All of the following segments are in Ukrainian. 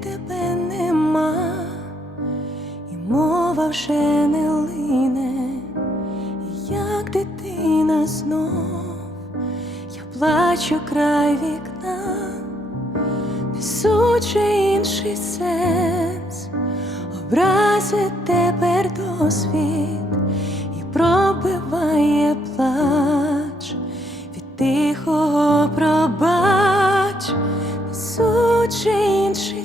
тебе нема, і мова вже не лине, і як дитина знов, я плачу край вікна, несучи інший сенс, образи тепер досвід і пробиває плач. Від тихого пробач, несучи інший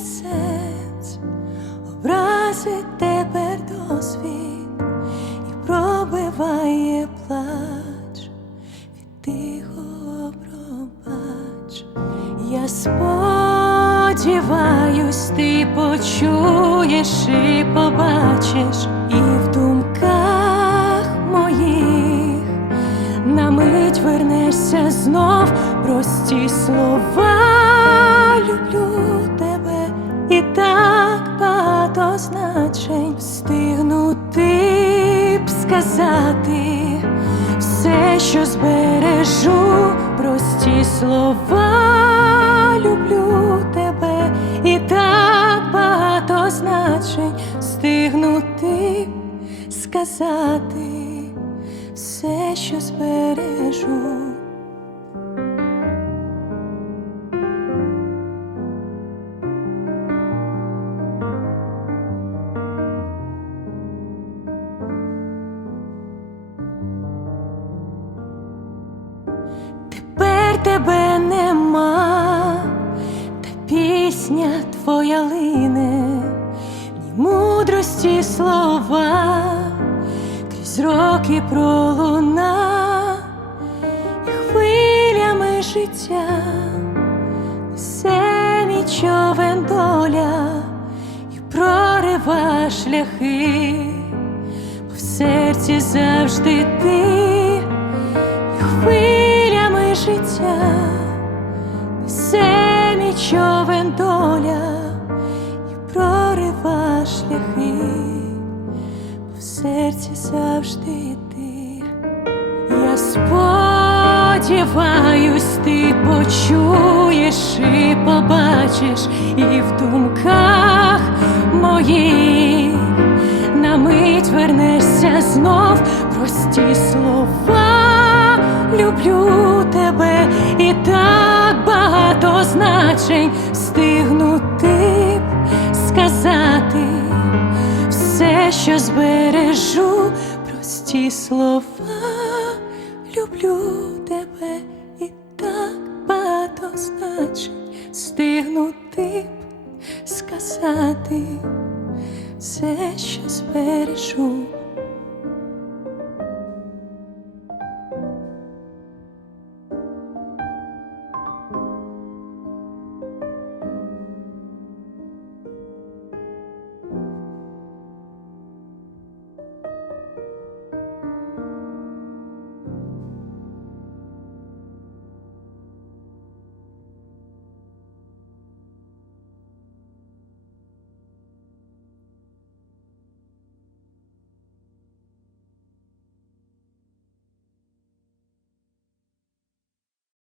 сподіваюсь, ти почуєш і побачиш, і в думках моїх на мить вернешся знов прості слова. Люблю тебе і так багато значень встигнути б сказати все, що збережу, прості слова. Сказати все, що збережу. Тепер тебе нема, та пісня твоя лине, в ній мудрості слова, крізь роки пролуна, і хвилями життя, несе мій доля і прорива шляхи, бо в серці завжди ти і хвилями життя, несе мій доля і прорива шляхи, серці завжди ти. Я сподіваюсь, ти почуєш і побачиш, і в думках моїх на мить вернешся знов прості слова. Люблю тебе і так багато значень встигнути сказати що збережу, прості слова, люблю тебе і так багато значить стигнути, сказати все, що збережу.